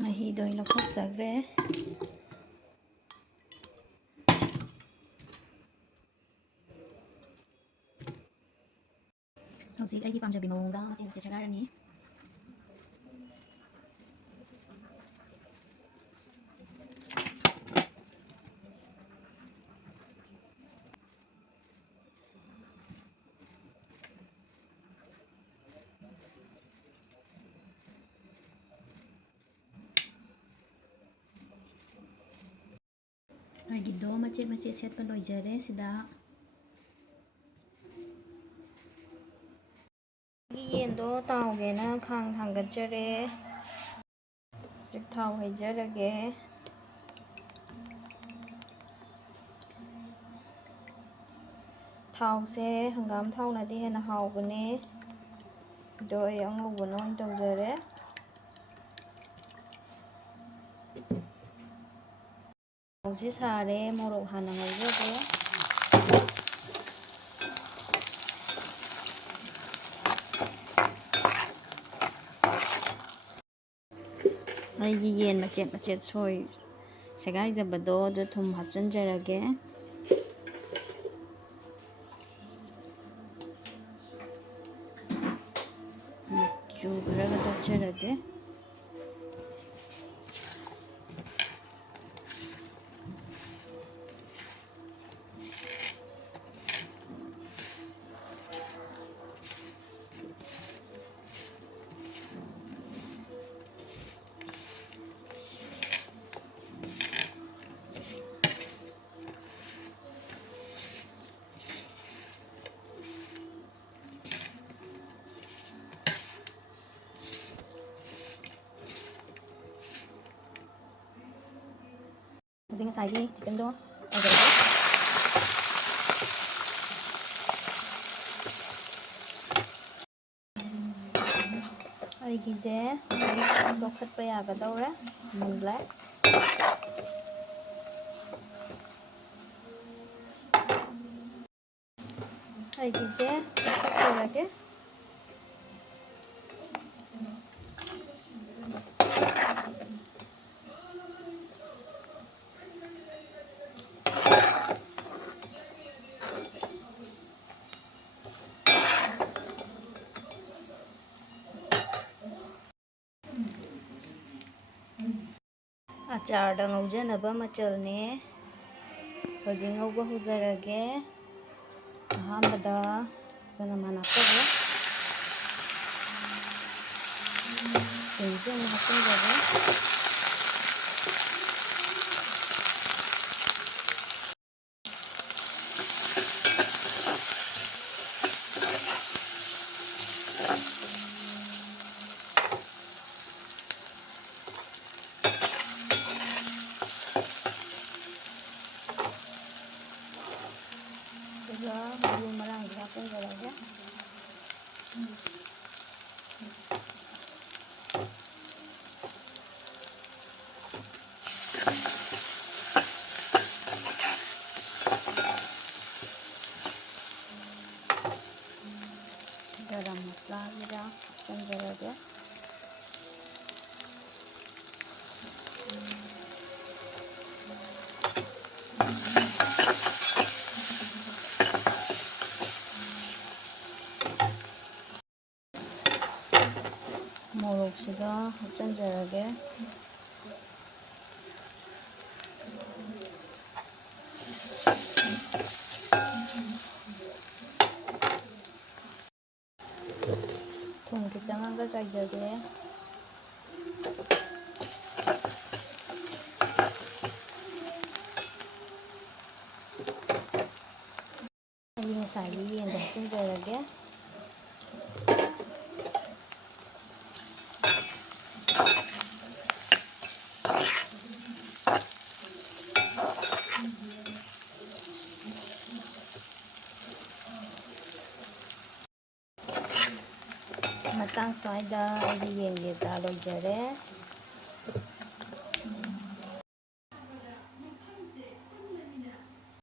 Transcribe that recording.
ꯃꯍꯤꯗꯣ ꯑꯣꯏꯅ ꯂꯧꯊꯣꯛꯆꯈ꯭ꯔꯦ꯫ ꯍꯧꯖꯤꯛ ꯑꯩꯒꯤ ꯄꯥꯝꯖꯕꯤ ꯃꯑꯣꯡꯗ ꯃꯆꯦꯠ ꯃꯆꯦꯠ ꯁꯦꯒꯥꯏꯔꯅꯤ꯫ ꯑꯩꯒꯤꯗꯣ ꯃꯆꯦꯠ ꯃꯆꯦꯠ ꯁꯦꯠꯄ ꯂꯣꯏꯖꯔꯦ ꯁꯤꯗ꯫ ꯌꯦꯟꯗꯣ ꯇꯥꯎꯒꯦꯅ ꯈꯥꯡ ꯊꯥꯡꯒꯠꯆꯔꯦ꯫ ꯍꯧꯖꯤꯛ ꯊꯥꯎ ꯍꯩꯖꯔꯒꯦ꯫ ꯊꯥꯎꯁꯦ ꯍꯪꯒꯥꯝ ꯊꯥꯎꯅꯗꯤ ꯍꯦꯟꯅ ꯍꯥꯎꯕꯅꯦ, ꯑꯗꯣ ꯑꯩ ꯑꯉꯧꯕꯅ ꯑꯣꯏꯅ ꯇꯧꯖꯔꯦ꯫ ꯊꯥꯎꯁꯦ ꯁꯥꯔꯦ, ꯃꯣꯔꯣꯛ ꯍꯥꯟꯅ ꯉꯧꯖꯒꯦ꯫ ꯑꯩꯒꯤ ꯌꯦꯟ ꯃꯆꯦꯠ ꯃꯆꯦꯠ ꯁꯦꯒꯥꯏꯖꯕꯗꯣ ꯑꯗꯨ ꯊꯨꯝ ꯍꯥꯞꯆꯤꯟꯖꯔꯒꯦ꯫ ꯃꯆꯨ ꯈꯔꯒ ꯇꯣꯠꯆꯔꯒꯦ꯫ ꯍꯧꯖꯤꯛ ꯉꯁꯥꯏꯒꯤ ꯆꯤꯛꯀꯟꯗꯣ ꯇꯧꯖꯔꯒꯦ꯫ ꯑꯩꯒꯤꯁꯦ ꯂꯧꯈꯠꯄ ꯌꯥꯒꯗꯧꯔꯦ, ꯃꯨꯜꯂꯦ꯫ ꯑꯩꯒꯤꯁꯦ ꯂꯧꯈꯠꯆꯔꯒꯦ꯫ ꯑꯆꯥꯔꯗ ꯉꯧꯖꯅꯕ ꯃꯆꯜꯅꯦ꯫ ꯍꯧꯖꯤꯛ ꯉꯧꯕ ꯍꯧꯖꯔꯒꯦ꯫ ꯑꯍꯥꯟꯕꯗ ꯆꯅꯝ ꯍꯥꯟꯅ ꯍꯥꯞꯆꯒꯦ꯫ ꯁꯤꯡꯁꯨ ꯑꯃꯨꯛ ꯍꯥꯞꯆꯤꯟꯖꯒꯦ꯫ ꯑꯗꯨꯒ ꯃꯔꯨ ꯃꯔꯥꯡꯁꯨ ꯍꯥꯞꯆꯤꯟꯖꯔꯒꯦ꯫ गरम मसाला जीरा हapchunjarage। मोरोक्सिगा हapchunjarage। थूम खितंगा चाइजगे। ꯉꯁꯥꯏꯒꯤ ꯌꯦꯟꯗꯣ ꯍꯥꯞꯆꯤꯟꯖꯔꯒꯦ꯫ ꯃꯇꯥꯡ ꯁ꯭ꯋꯥꯏꯗ ꯑꯩꯒꯤ ꯌꯦꯟꯒꯤ ꯑꯆꯥꯔ ꯂꯣꯏꯖꯔꯦ꯫